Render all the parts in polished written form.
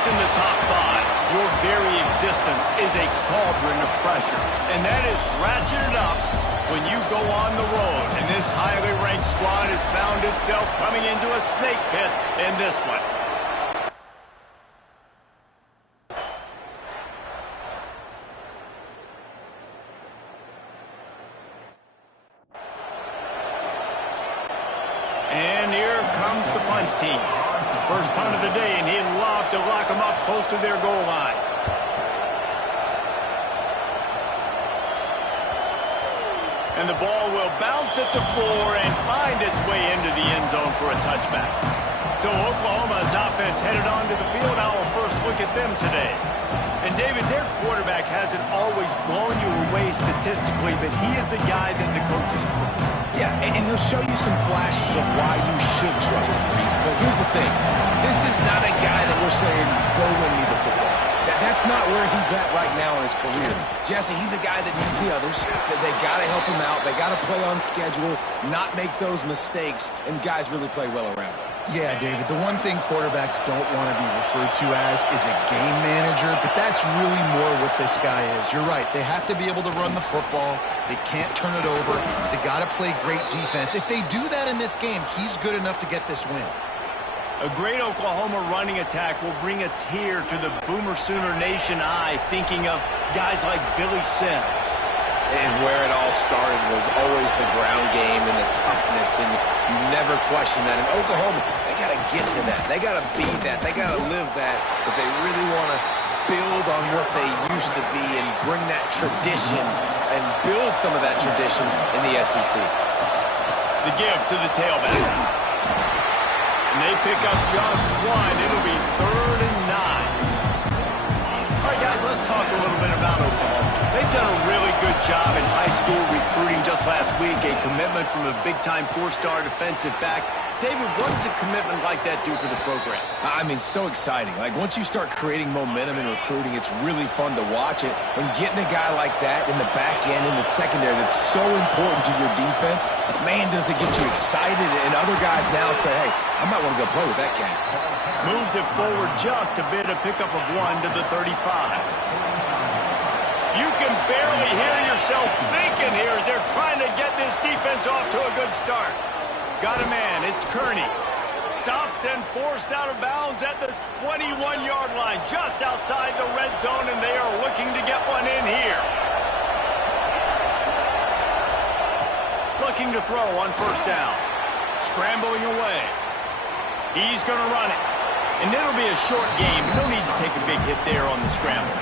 ranked in the top 5, your very existence is a cauldron of pressure. And that is ratcheted up when you go on the road. And this highly ranked squad has found itself coming into a snake pit in this one. And here comes the punt team. First punt of the day, and he'd love to lock them up close to their goal line. And the ball will bounce at the 4 and find its way into the end zone for a touchback. So Oklahoma's offense headed onto the field. Our first look at them today. And David, their quarterback hasn't always blown you away statistically, but he is a guy that the coaches trust. Yeah, and he'll show you some flashes of why you should trust him, Reese. But here's the thing. This is not a guy that we're saying, go win me the football. That's not where he's at right now in his career. Jesse, he's a guy that needs the others. They got to help him out. They got to play on schedule, not make those mistakes, and guys really play well around him. Yeah, David, the one thing quarterbacks don't want to be referred to as is a game manager, but that's really more what this guy is. You're right. They have to be able to run the football. They can't turn it over. They got to play great defense. If they do that in this game, he's good enough to get this win. A great Oklahoma running attack will bring a tear to the Boomer Sooner Nation eye, thinking of guys like Billy Sims. And where it all started was always the ground game and the toughness, and you never question that. In Oklahoma, they got to get to that. They got to be that. They got to live that. But they really want to build on what they used to be and bring that tradition and build some of that tradition in the SEC. The give to the tailback. And they pick up just one. It'll be 3rd and 9. All right, guys, let's talk a little bit about Oklahoma. They've done a really good job in high school recruiting just last week, a commitment from a big-time 4-star defensive back. David, what does a commitment like that do for the program? I mean, so exciting. Like, once you start creating momentum in recruiting, it's really fun to watch it. And getting a guy like that in the back end, in the secondary, that's so important to your defense, man, does it get you excited. And other guys now say, hey, I might want to go play with that cat. Moves it forward just a bit, a pickup of 1 to the 35. You can barely hear yourself thinking here as they're trying to get this defense off to a good start. Got a man, it's Kearney. Stopped and forced out of bounds at the 21-yard line, just outside the red zone, and they are looking to get one in here. Looking to throw on 1st down. Scrambling away. He's going to run it. And it'll be a short game. No need to take a big hit there on the scramble.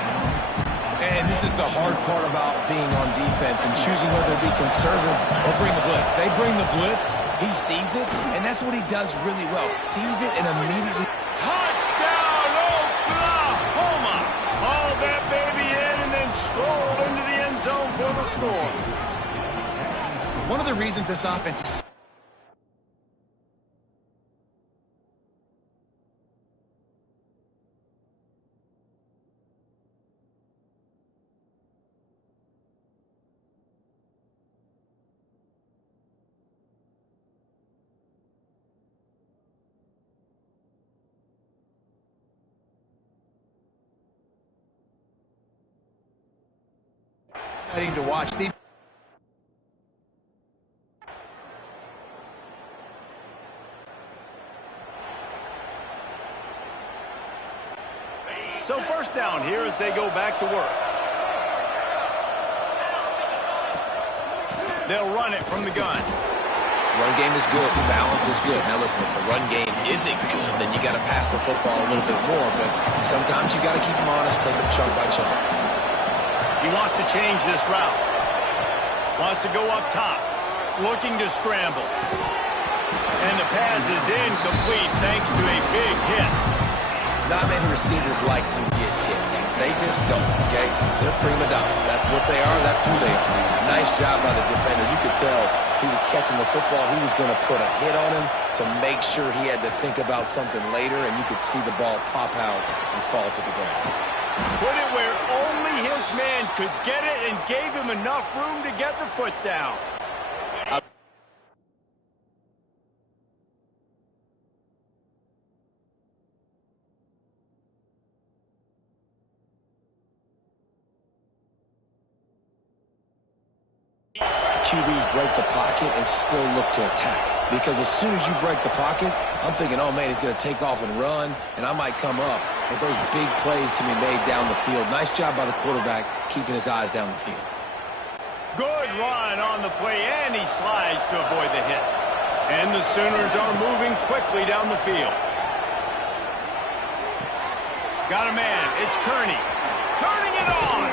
And this is the hard part about being on defense and choosing whether to be conservative or bring the blitz. They bring the blitz, he sees it, and that's what he does really well. Sees it and immediately... Touchdown, Oklahoma! Haul that baby in and then stroll into the end zone for the score. One of the reasons this offense is exciting to watch. So 1st down here as they go back to work. They'll run it from the gun. Run game is good. The balance is good. Now listen, if the run game isn't good, then you got to pass the football a little bit more. But sometimes you got to keep them honest, take them chunk by chunk. He wants to change this route. Wants to go up top. Looking to scramble. And the pass is incomplete thanks to a big hit. Not many receivers like to get hit. They just don't, okay? They're prima donnas. That's what they are. That's who they are. Nice job by the defender. You could tell he was catching the football. He was going to put a hit on him to make sure he had to think about something later, and you could see the ball pop out and fall to the ground. Put it where only his man could get it and gave him enough room to get the foot down. QBs break the pocket and still look to attack. Because as soon as you break the pocket, I'm thinking, oh, man, he's going to take off and run, and I might come up. But those big plays can be made down the field. Nice job by the quarterback keeping his eyes down the field. Good run on the play, and he slides to avoid the hit. And the Sooners are moving quickly down the field. Got a man. It's Kearney. Turning it on.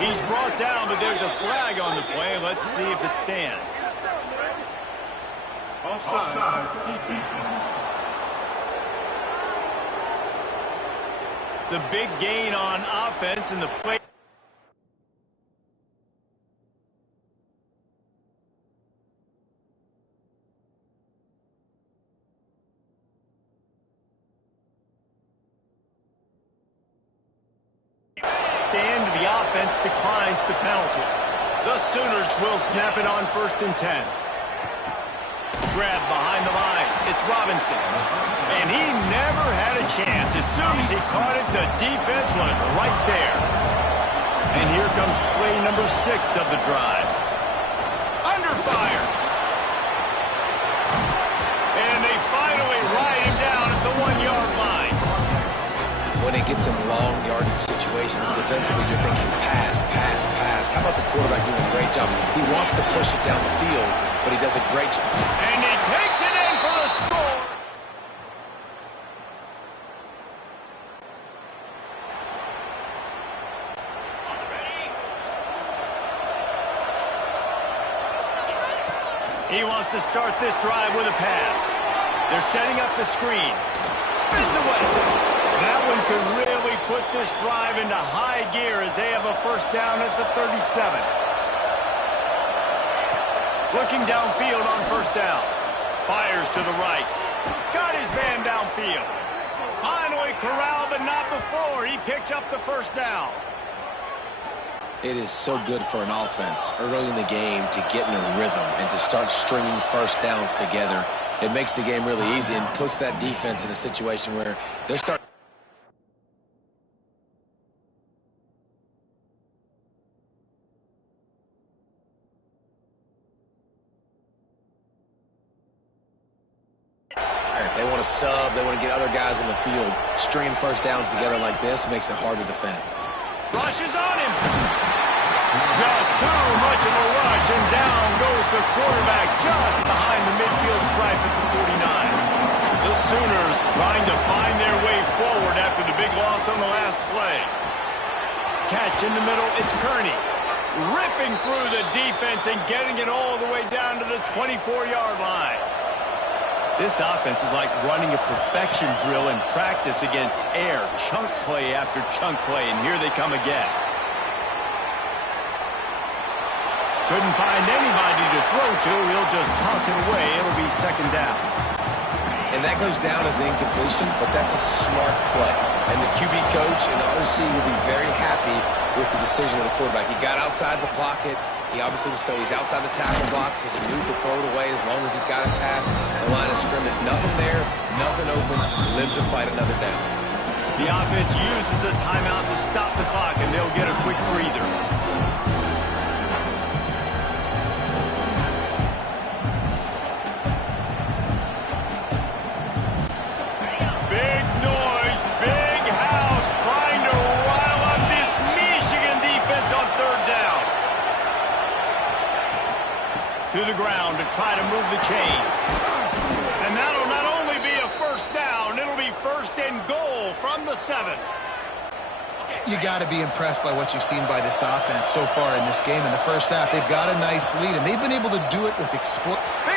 He's brought down, but there's a flag on the play. Let's see if it stands. Offside. The big gain on offense and the play. Stand, the offense declines the penalty. The Sooners will snap it on 1st and 10. Grab behind the line. It's Robinson. And he never had a chance. As soon as he caught it, the defense was right there. And here comes play number 6 of the drive. Under fire. And they finally ride him down at the 1-yard line. When it gets in long yardage situations, defensively, you're thinking pass, pass, pass. How about the quarterback doing a great job? He wants to push it down the field, but he does a great job. And he takes it in for the score. He wants to start this drive with a pass. They're setting up the screen. Spins away. That one could really put this drive into high gear as they have a 1st down at the 37. Looking downfield on 1st down. Fires to the right. Got his man downfield. Finally corralled, but not before. He picked up the 1st down. It is so good for an offense early in the game to get in a rhythm and to start stringing 1st downs together. It makes the game really easy and puts that defense in a situation where they're starting. They want to sub. They want to get other guys in the field. Stringing 1st downs together like this makes it hard to defend. Rushes on him. Just too much of a rush, and down goes the quarterback just behind the midfield stripe at the 49. The Sooners trying to find their way forward after the big loss on the last play. Catch in the middle, it's Kearney. Ripping through the defense and getting it all the way down to the 24-yard line. This offense is like running a perfection drill in practice against air. Chunk play after chunk play, and here they come again. Couldn't find anybody to throw to. He'll just toss it away. It'll be 2nd down. And that goes down as an incompletion, but that's a smart play. And the QB coach and the OC will be very happy with the decision of the quarterback. He got outside the pocket. He obviously was so he's outside the tackle box. He knew he could throw it away as long as he got it past the line of scrimmage. Nothing there, nothing open. Live to fight another down. The offense uses a timeout to stop the clock, and they'll get a quick breather. Big noise, big house, trying to rile up this Michigan defense on 3rd down. To the ground to try to move the chains. And that'll not only be a 1st down, it'll be 1st and goal from the 7. You got to be impressed by what you've seen by this offense so far in this game. In the 1st half, they've got a nice lead, and they've been able to do it with Big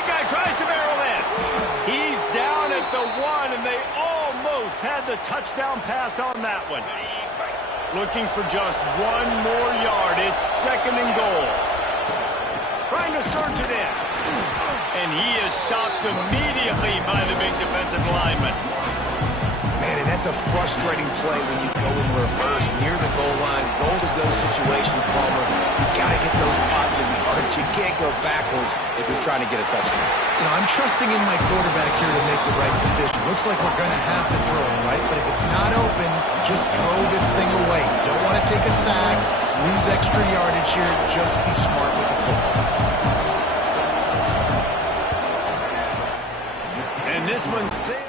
guy tries to barrel in. He's down at the 1, and they almost had the touchdown pass on that one. Looking for just 1 more yard. It's 2nd and goal. Trying to surge it in. And he is stopped immediately by the big defensive lineman. Man, and that's a frustrating play when you go in reverse near the goal line, goal-to-go situations, Palmer. You got to get those positive yards. You can't go backwards if you're trying to get a touchdown. You know, I'm trusting in my quarterback here to make the right decision. Looks like we're going to have to throw it, right? But if it's not open, just throw this thing away. You don't want to take a sack, lose extra yardage here. Just be smart with the football. one sails.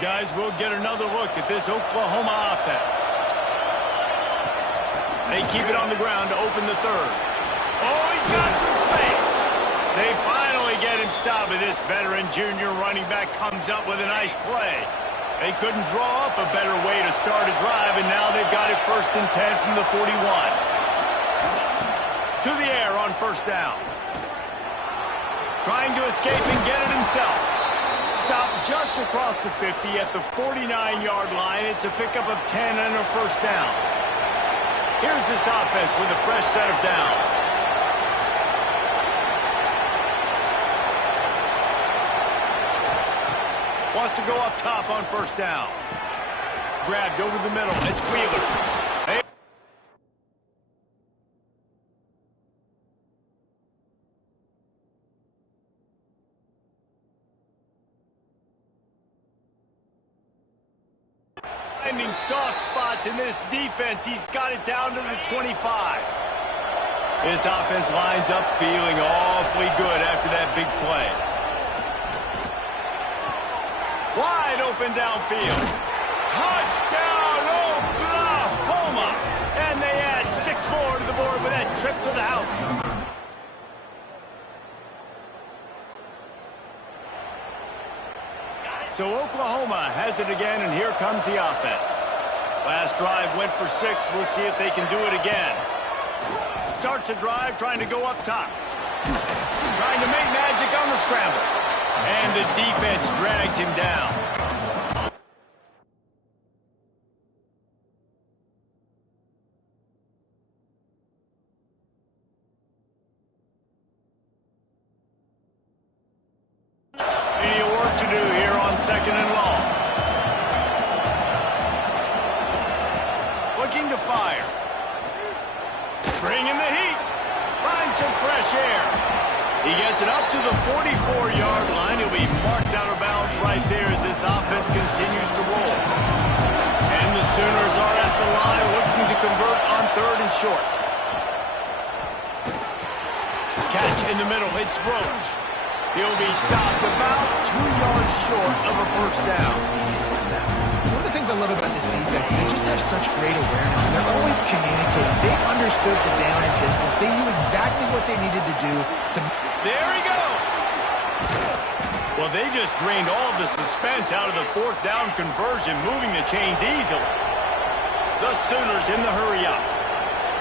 Guys, we'll get another look at this Oklahoma offense. They keep it on the ground to open the third. Oh, he's got some space. They finally get him stopped, and this veteran junior running back comes up with a nice play. They couldn't draw up a better way to start a drive, and now they've got it 1st and 10 from the 41. To the air on 1st down. Trying to escape and get it himself. Stopped just across the 50 at the 49-yard line. It's a pickup of 10 and a 1st down. Here's this offense with a fresh set of downs. Wants to go up top on 1st down. Grabbed over the middle. It's Wheeler. Finding soft spots in this defense. He's got it down to the 25. This offense lines up feeling awfully good after that big play. Wide open downfield. Touchdown, Oklahoma! And they add 6 more to the board with that trip to the house. So Oklahoma has it again, and here comes the offense. Last drive went for 6. We'll see if they can do it again. Starts a drive trying to go up top. Trying to make magic on the scramble. And the defense drags him down. Plenty of work to do here on 2nd and long. Looking to fire. Bringing the heat. Finds some fresh air. He gets it up to the 44-yard line. He'll be marked out of bounds right there as this offense continues to roll. And the Sooners are at the line looking to convert on 3rd and short. Catch in the middle. It's Roach. He'll be stopped about 2 yards short of a 1st down. One of the things I love about this defense is they just have such great awareness, and they're always communicating. They understood the down and distance. They knew exactly what they needed to do to... There he goes! Well, they just drained all of the suspense out of the 4th down conversion, moving the chains easily. The Sooners in the hurry-up.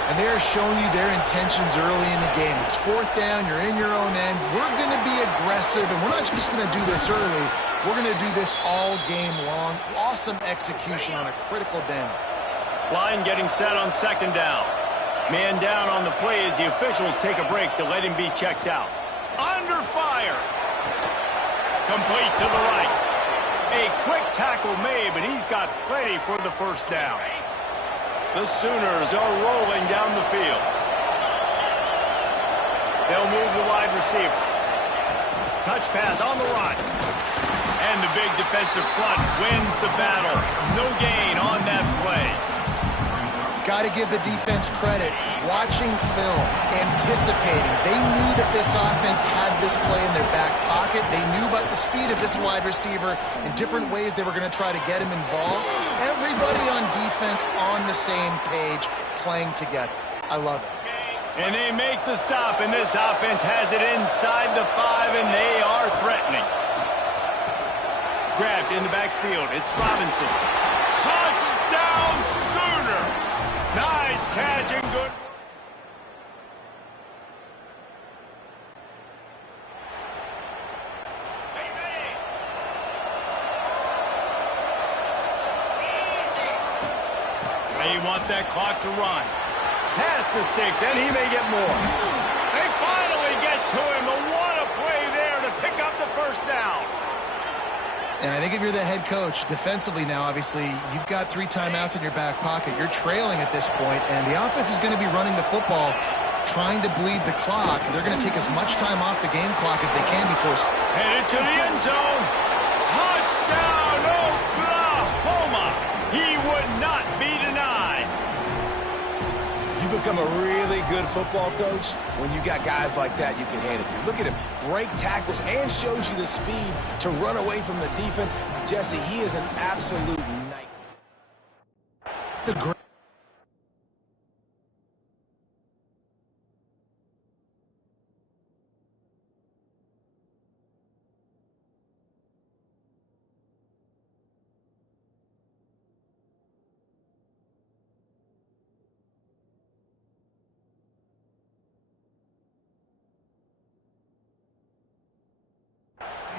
And they are showing you their intentions early in the game. It's 4th down, you're in your own end. We're going to be aggressive, and we're not just going to do this early. We're going to do this all game long. Awesome execution on a critical down. Line getting set on 2nd down. Man down on the play as the officials take a break to let him be checked out. Under fire. Complete to the right. A quick tackle made, but he's got plenty for the 1st down. The Sooners are rolling down the field. They'll move the wide receiver. Touch pass on the run. And the big defensive front wins the battle. No gain on that play. Got to give the defense credit. Watching film, anticipating. They knew that this offense had this play in their back pocket. They knew about the speed of this wide receiver in different ways they were going to try to get him involved. Everybody on defense on the same page, playing together. I love it. And they make the stop, and this offense has it inside the 5, and they are threatening. Grabbed in the backfield. It's Robinson. Touchdown, Sooners! Nice catch and good. They want that clock to run. Pass the sticks, and he may get more. They finally get to him. But what a play there to pick up the 1st down. And I think if you're the head coach, defensively now, obviously, you've got 3 timeouts in your back pocket. You're trailing at this point, and the offense is going to be running the football, trying to bleed the clock. They're going to take as much time off the game clock as they can before... Headed to the end zone. Touchdown, Oklahoma. He would not be denied. You've become a really good football coach when you got guys like that you can hand it to. Look at him, break tackles and shows you the speed to run away from the defense. Jesse, he is an absolute nightmare. It's a great...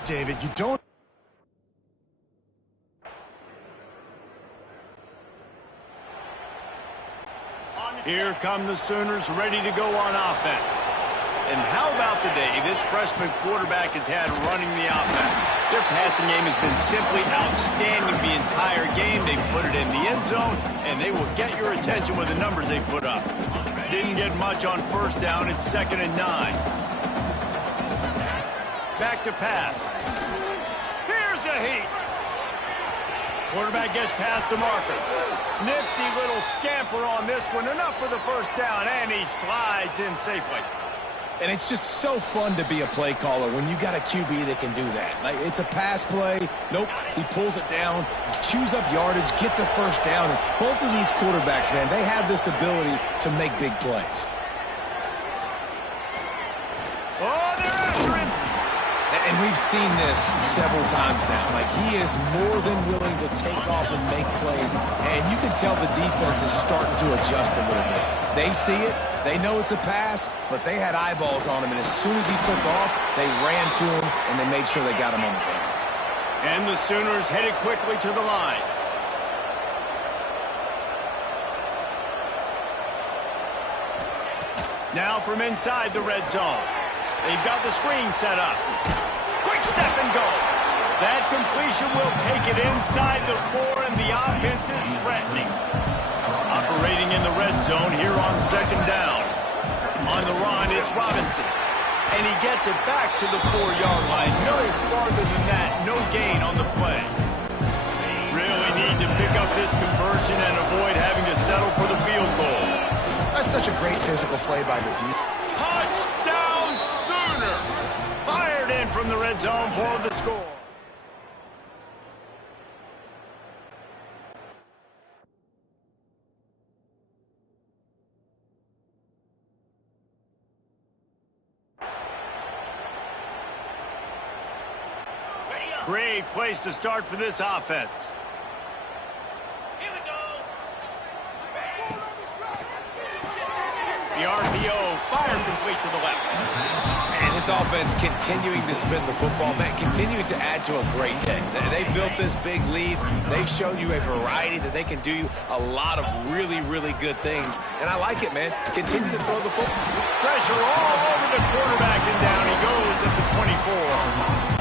David, you don't... Here come the Sooners ready to go on offense. And how about the day this freshman quarterback has had running the offense? Their passing game has been simply outstanding the entire game. They put it in the end zone, and they will get your attention with the numbers they put up. Didn't get much on first down. It's 2nd and 9. Back to pass. Here's a heat. Quarterback gets past the marker. Nifty little scamper on this one. Enough for the first down, and he slides in safely. And it's just so fun to be a play caller when you got a QB that can do that. Like, it's a pass play. Nope, he pulls it down, chews up yardage, gets a first down. And both of these quarterbacks, man, they have this ability to make big plays. Oh, they're after him. And we've seen this several times now. Like, he is more than willing to take off and make plays. And you can tell the defense is starting to adjust a little bit. They see it. They know it's a pass, but they had eyeballs on him. And as soon as he took off, they ran to him, and they made sure they got him on the ground. And the Sooners headed quickly to the line. Now from inside the red zone. They've got the screen set up. Quick step and go. That completion will take it inside the 4, and the offense is threatening. Operating in the red zone here on 2nd down. On the run, it's Robinson. And he gets it back to the 4-yard line. No farther than that. No gain on the play. Really need to pick up this conversion and avoid having to settle for the field goal. That's such a great physical play by the defense. Touchdown Sooners! Fired in from the red zone for the score. Great place to start for this offense. The RPO fired complete to the left. And this offense continuing to spin the football, man, continuing to add to a great day. They built this big lead. They've shown you a variety that they can do a lot of really, really good things. And I like it, man. Continue to throw the football. Pressure all over the quarterback, and down he goes at the 24.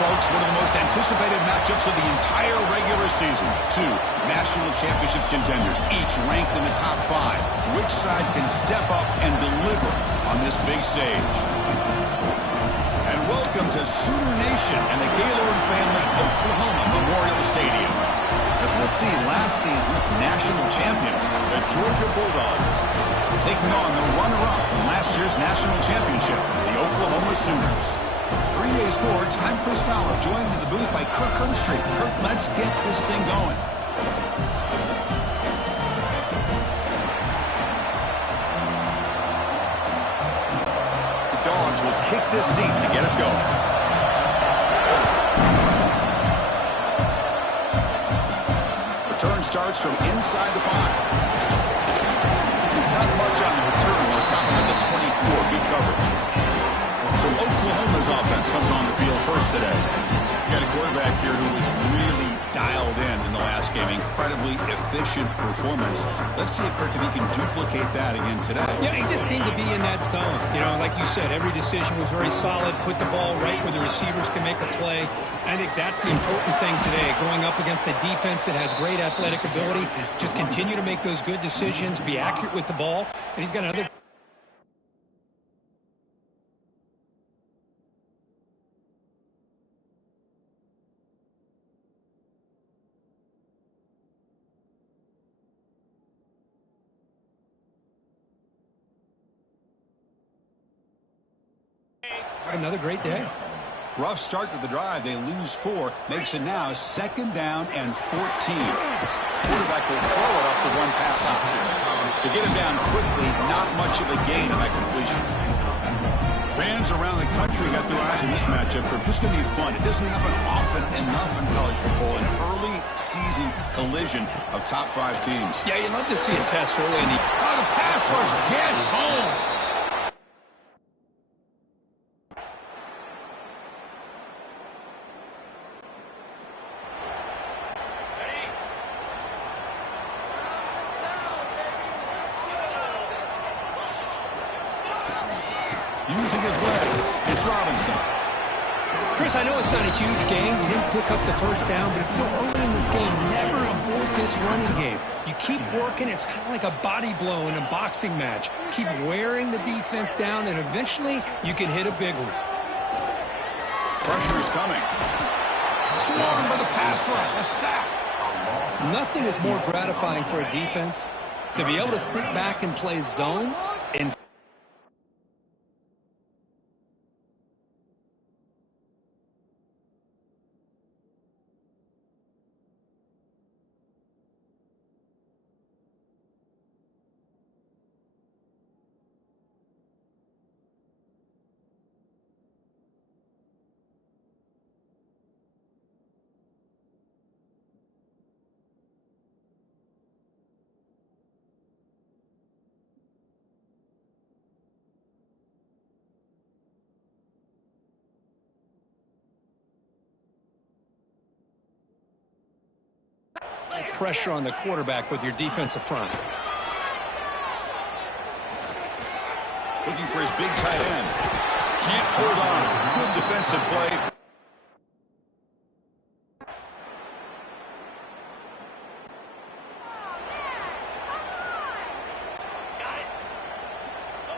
folks, one of the most anticipated matchups of the entire regular season. Two national championship contenders, each ranked in the top 5. Which side can step up and deliver on this big stage? And welcome to Sooner Nation and the Gaylord Family Oklahoma Memorial Stadium. As we'll see, last season's national champions, the Georgia Bulldogs, taking on the runner-up in last year's national championship, the Oklahoma Sooners. 3 days more, I'm Chris Fowler, joined in the booth by Kirk Herbstreit. Kirk, let's get this thing going. The Dogs will kick this deep to get us going. Return starts from inside the 5. Not much on the return. They'll stop him at the 24. Good coverage. So Oklahoma's offense comes on the field first today. You got a quarterback here who was really dialed in the last game. Incredibly efficient performance. Let's see if Kirk, if he can duplicate that again today. Yeah, he just seemed to be in that zone. You know, like you said, every decision was very solid. Put the ball right where the receivers can make a play. I think that's the important thing today. Going up against a defense that has great athletic ability. Just continue to make those good decisions. Be accurate with the ball. And he's got another... Another great day. Rough start to the drive. They lose 4. Makes it now 2nd down and 14. Quarterback will throw it off the one pass option. To get him down quickly, not much of a gain on that completion. Fans around the country got their eyes on this matchup. It's just going to be fun. It doesn't happen often enough in college football. An early season collision of top 5 teams. Yeah, you'd love to see a test early in the... Oh, the pass rush gets home. Using his legs, it's Robinson. Chris, I know it's not a huge game. You didn't pick up the first down, but it's still early in this game. Never abort this running game. You keep working. It's kind of like a body blow in a boxing match. Keep wearing the defense down, and eventually you can hit a big one. Pressure is coming. Swarmed by the pass rush. A sack. Nothing is more gratifying for a defense to be able to sit back and play zone and pressure on the quarterback with your defensive front. Looking for his big tight end. Can't hold on. Good defensive play.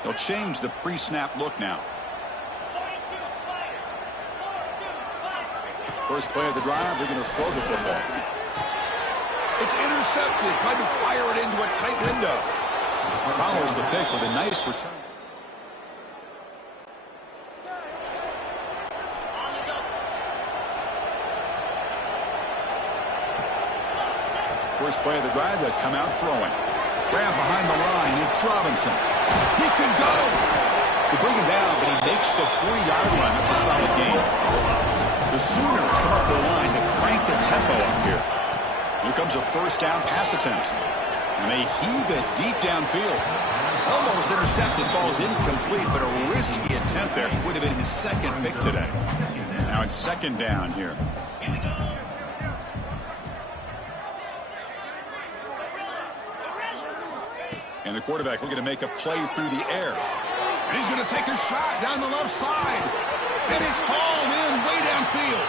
They'll change the pre-snap look now. First play of the drive, they're going to throw the football. It's intercepted. Tried to fire it into a tight window. Follows the pick with a nice return. First play of the drive, they come out throwing. Grab behind the line. It's Robinson. He could go. They bring him down, but he makes the 40-yard line. That's a solid gain. The Sooners come up to the line to crank the tempo up here. Here comes a first down pass attempt. And they heave it deep downfield. Almost intercepted, falls incomplete, but a risky attempt there. Would have been his second pick today. Now it's second down here. And the quarterback looking to make a play through the air. And he's going to take a shot down the left side. And it's hauled in way downfield.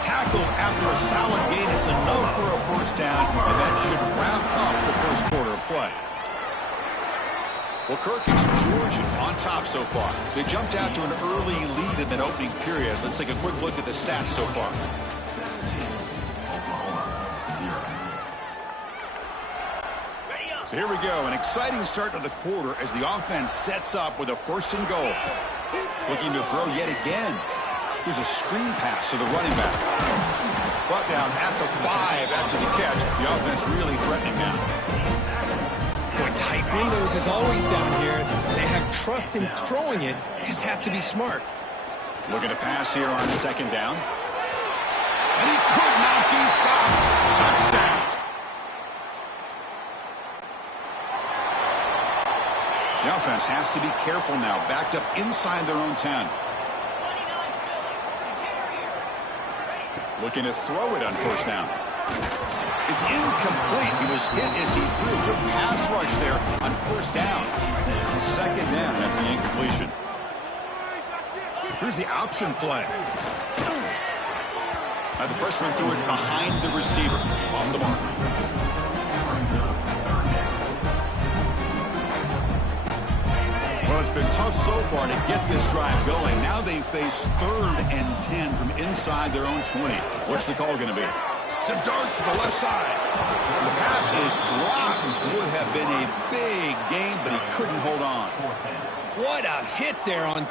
Tackle after a solid gain. It's enough for a first down, and that should wrap up the first quarter of play. Well, Kirk, it's Georgia on top so far. They jumped out to an early lead in that opening period. Let's take a quick look at the stats so far. So here we go, an exciting start to the quarter as the offense sets up with a 1st and goal. Looking to throw yet again. Here's a screen pass to the running back. Brought down at the 5 after the catch. The offense really threatening now. Boy, tight windows as always down here. They have trust in throwing it. They just have to be smart. Looking to pass here on 2nd down. And he could not be stopped. Touchdown. The offense has to be careful now. Backed up inside their own 10. Looking to throw it on 1st down. It's incomplete. He was hit as he threw. Good pass rush there on 1st down. 2nd down after the incompletion. Here's the option play. Now the freshman threw it behind the receiver. Off the mark. Well, it's been tough so far to get this drive going. Now they face 3rd and 10 from inside their own 20. What's the call going to be? To dart to the left side. The pass is dropped. Would have been a big gain, but he couldn't hold on. What a hit there on...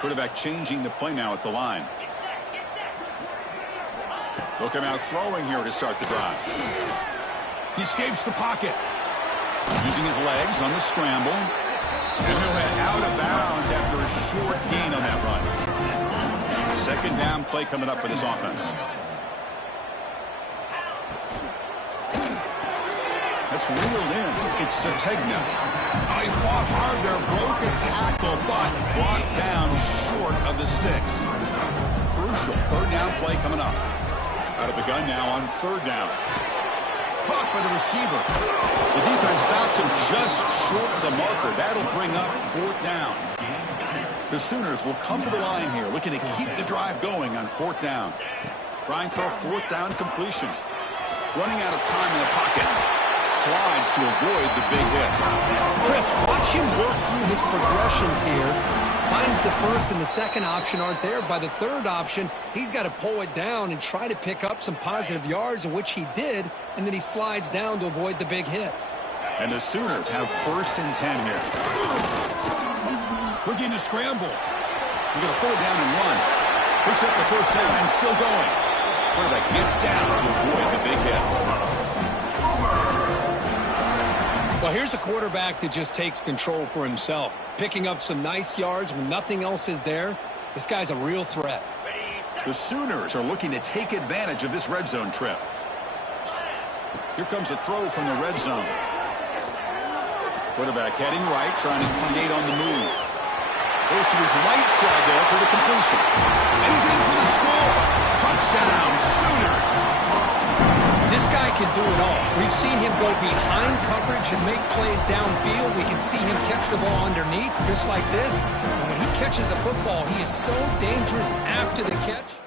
Quarterback changing the play now at the line. They'll come out throwing here to start the drive. He escapes the pocket. Using his legs on the scramble. And he'll head out of bounds after a short gain on that run. 2nd down play coming up for this offense. That's reeled in. It's Sategna. Oh, he fought hard there, broke a tackle, but brought down short of the sticks. Crucial 3rd down play coming up. Out of the gun now on 3rd down. Caught by the receiver. The defense stops him just short of the marker. That'll bring up 4th down. The Sooners will come to the line here, looking to keep the drive going on 4th down. Trying for a 4th down completion. Running out of time in the pocket. Slides to avoid the big hit. Chris, watch him work through his progressions here. Finds the 1st and the 2nd option aren't there. By the 3rd option, he's got to pull it down and try to pick up some positive yards, of which he did, and then he slides down to avoid the big hit. And the Sooners have 1st and 10 here. Looking to scramble. He's going to pull it down and run. Picks up the 1st down and still going. Quarterback gets down to avoid the big hit. Well, here's a quarterback that just takes control for himself. Picking up some nice yards when nothing else is there. This guy's a real threat. The Sooners are looking to take advantage of this red zone trip. Here comes a throw from the red zone. Quarterback heading right, trying to create on the move. Goes to his right side there for the completion. And he's in for the score. Touchdown, Sooners. This guy can do it all. We've seen him go behind coverage and make plays downfield. We can see him catch the ball underneath, just like this. And when he catches a football, he is so dangerous after the catch.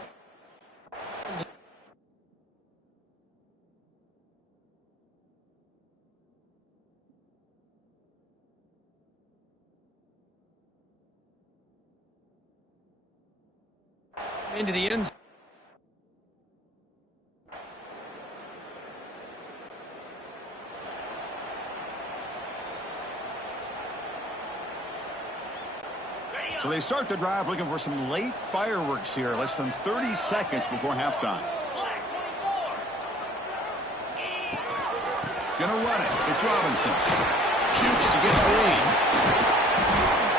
Into the end zone. So they start the drive looking for some late fireworks here, less than 30 seconds before halftime. Gonna run it. It's Robinson. Shoots to get 3.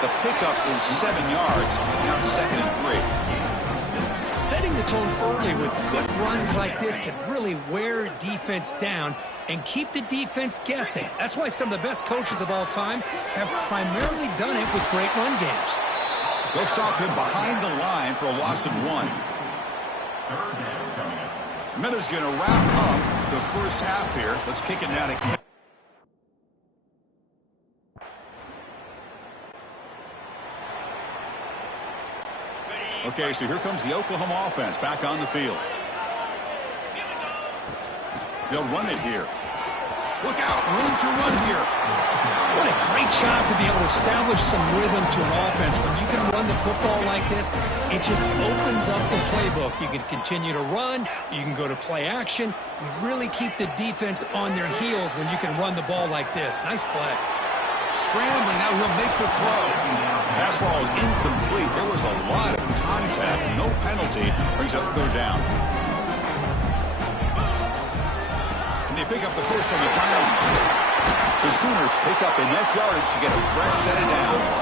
The pickup is 7 yards. Now it's 2nd and 3. Setting the tone early with good runs like this can really wear a defense down and keep the defense guessing. That's why some of the best coaches of all time have primarily done it with great run games. They'll stop him behind the line for a loss of 1. Miller's going to wrap up the first half here. Let's kick it now to... Okay, so here comes the Oklahoma offense back on the field. They'll run it here. Look out, room to run here. What a great job to be able to establish some rhythm to an offense. When you can run the football like this, it just opens up the playbook. You can continue to run. You can go to play action. You really keep the defense on their heels when you can run the ball like this. Nice play. Scrambling, now he'll make the throw. Pass ball is incomplete. There was a lot of contact. No penalty. Brings up third down. Can they pick up the first on the ground? The Sooners pick up enough yardage to get a fresh set of downs.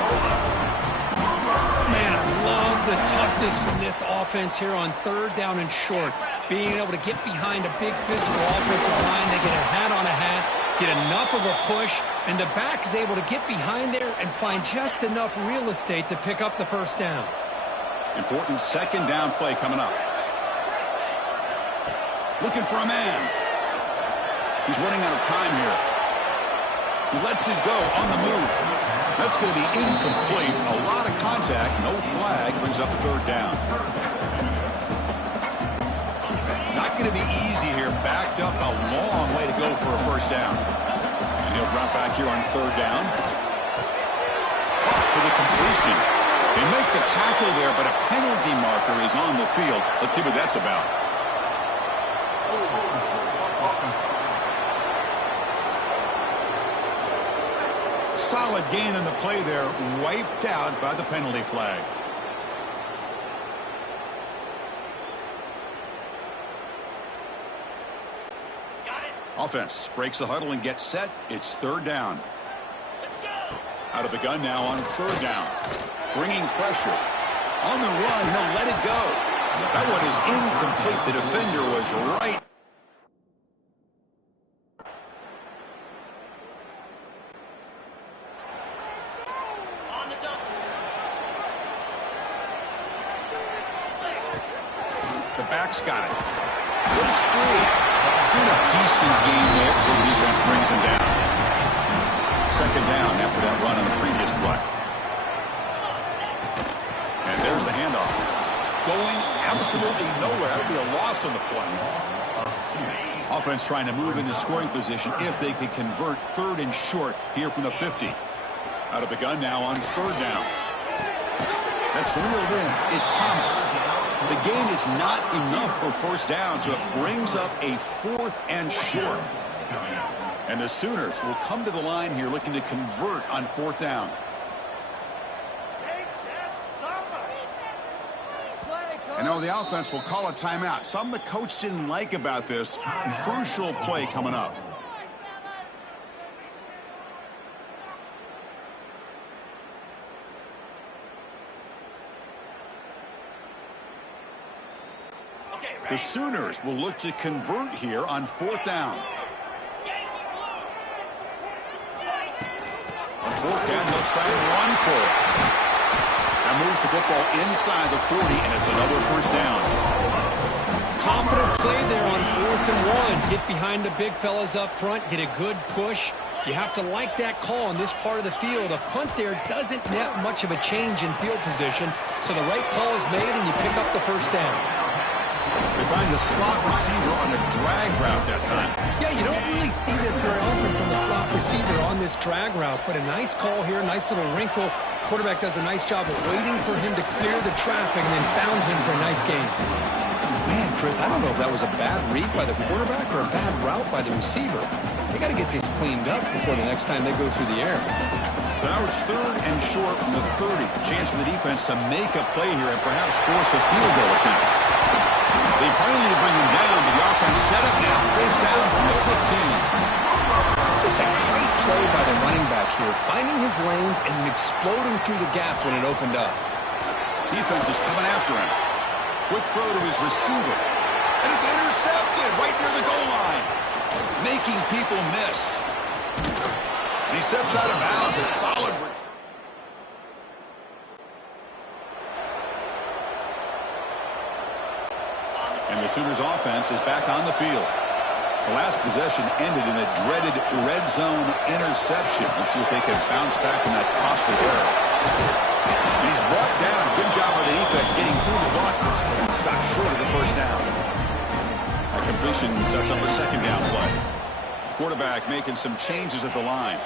Man, I love the toughness from this offense here on third down and short. Being able to get behind a big physical offensive line. They get a hat on a hat, get enough of a push, and the back is able to get behind there and find just enough real estate to pick up the first down. Important second down play coming up. Looking for a man. He's running out of time here. He lets it go on the move. That's going to be incomplete. A lot of contact, no flag, brings up the third down. Not going to be easy here. Backed up a long way to go for a first down. And he'll drop back here on third down. Caught for the completion. They make the tackle there, but a penalty marker is on the field. Let's see what that's about. Solid gain on the play there, wiped out by the penalty flag. Offense breaks the huddle and gets set. It's third down. Out of the gun now on third down. Bringing pressure. On the run, he'll let it go. That one is incomplete. The defender was right. The back's got it. Breaks free. And a decent gain there before the defense brings him down. Second down after that run on the previous play. And there's the handoff. Going absolutely nowhere. That would be a loss on the play. Offense trying to move into scoring position if they can convert third and short here from the 50. Out of the gun now on third down. That's reeled in. It's Thomas. The gain is not enough for first down, so it brings up a fourth and short. And the Sooners will come to the line here looking to convert on fourth down. And now the offense will call a timeout. Something the coach didn't like about this. Crucial play coming up. The Sooners will look to convert here on fourth down. On fourth down, they'll try and run for it. That moves the football inside the 40, and it's another first down. Confident play there on 4th and 1. Get behind the big fellas up front, get a good push. You have to like that call on this part of the field. A punt there doesn't net much of a change in field position, so the right call is made, and you pick up the first down. They find the slot receiver on a drag route that time. Yeah, you don't really see this very often from a slot receiver on this drag route, but a nice call here, nice little wrinkle. Quarterback does a nice job of waiting for him to clear the traffic and then found him for a nice gain. Man, Chris, I don't know if that was a bad read by the quarterback or a bad route by the receiver. They got to get this cleaned up before the next time they go through the air. So now it's third and short from the 30. Chance for the defense to make a play here and perhaps force a field goal attempt. They finally bring him down, but the offense set up now. First down from the 15. Just a great play by the running back here, finding his lanes and then exploding through the gap when it opened up. Defense is coming after him. Quick throw to his receiver. And it's intercepted right near the goal line. Making people miss. And he steps out of bounds. A solid return. And the Sooners offense is back on the field. The last possession ended in a dreaded red zone interception. Let's see if they can bounce back from that costly error. And he's brought down. Good job by the defense getting through the blockers, but he stopped short of the first down. That completion sets up a second down play. Quarterback making some changes at the line.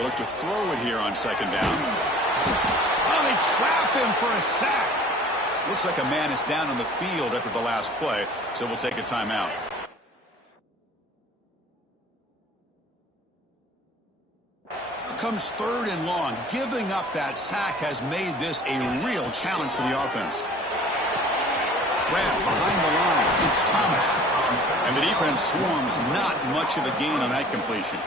They look to throw it here on second down. Oh, they trap him for a sack. Looks like a man is down on the field after the last play, so we'll take a timeout. Here comes third and long. Giving up that sack has made this a real challenge for the offense. Grant behind the line. It's Thomas. And the defense swarms. Not much of a gain on that completion.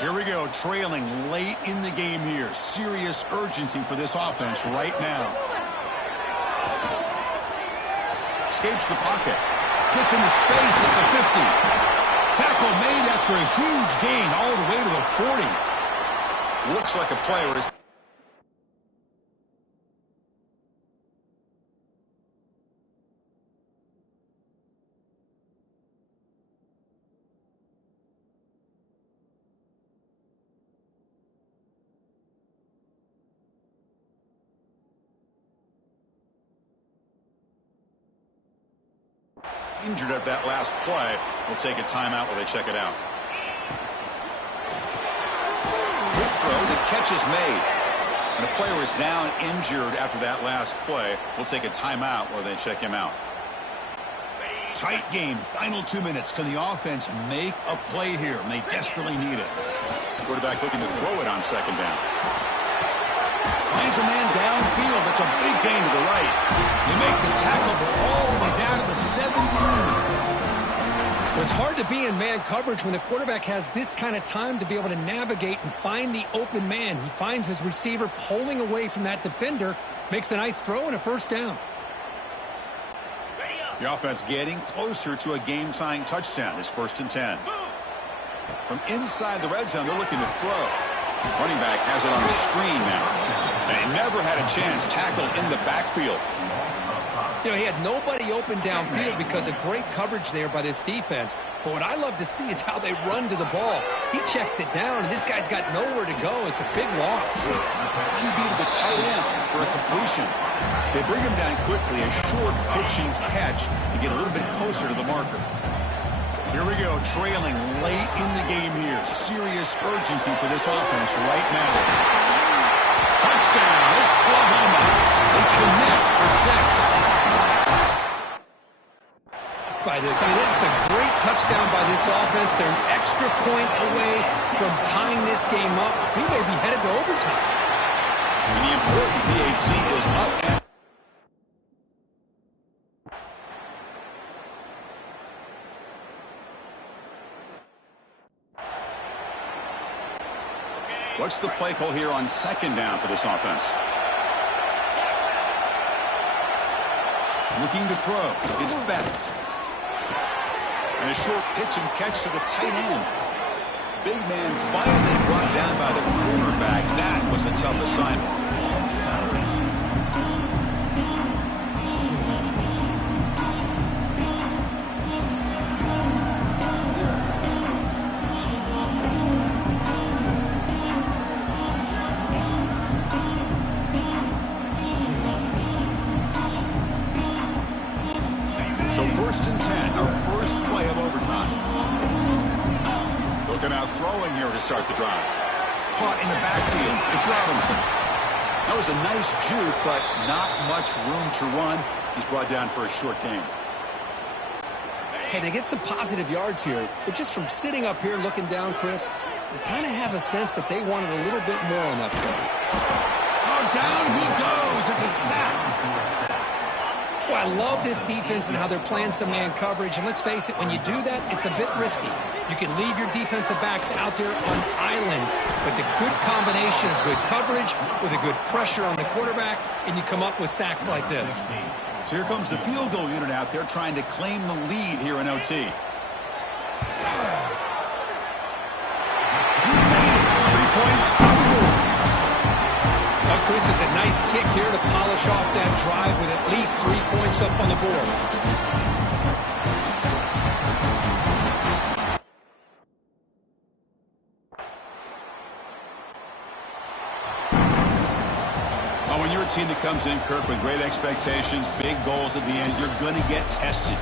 Here we go, trailing late in the game here. Serious urgency for this offense right now. Escapes the pocket. Gets into space at the 50. Tackle made after a huge gain all the way to the 40. Looks like a player is... injured at that last play. We'll take a timeout while they check it out. Good throw. The catch is made. And a player is down injured after that last play. We'll take a timeout while they check him out. Tight game. Final 2 minutes. Can the offense make a play here? And they desperately need it. Quarterback looking to throw it on second down. Finds a man downfield. That's a big gain to the right. They make the tackle, but all the way down to the 17. Well, it's hard to be in man coverage when the quarterback has this kind of time to be able to navigate and find the open man. He finds his receiver pulling away from that defender, makes a nice throw and a first down. The offense getting closer to a game-tying touchdown. It's 1st and 10. From inside the red zone, they're looking to throw. Running back has it on the screen now. And he never had a chance. Tackled in the backfield. You know, he had nobody open downfield because of great coverage there by this defense. But what I love to see is how they run to the ball. He checks it down, and this guy's got nowhere to go. It's a big loss. QB to the tight end for a completion. They bring him down quickly. A short pitching catch to get a little bit closer to the marker. Here we go, trailing late in the game here. Serious urgency for this offense right now. Touchdown, Oklahoma. They connect for 6. By this, I mean, it's a great touchdown by this offense. They're an extra point away from tying this game up. We may be headed to overtime. And the important PAT is up and what's the play call here on second down for this offense? Looking to throw. It's Bennett. And a short pitch and catch to the tight end. Big man finally brought down by the quarterback. That was a tough assignment. So 1st and 10, our first play of overtime. Looking out throwing here to start the drive. Caught in the backfield. It's Robinson. That was a nice juke, but not much room to run. He's brought down for a short gain. Hey, they get some positive yards here, but just from sitting up here looking down, Chris, you kind of have a sense that they wanted a little bit more on that play. Oh, down he goes. It's a sack. Well, I love this defense and how they're playing some man coverage. And let's face it, when you do that, it's a bit risky. You can leave your defensive backs out there on islands. But the good combination of good coverage with a good pressure on the quarterback, and you come up with sacks like this. So here comes the field goal unit out there trying to claim the lead here in OT. Nice kick here to polish off that drive with at least 3 points up on the board. When you're a team that comes in, Kirk, with great expectations, big goals at the end, you're going to get tested.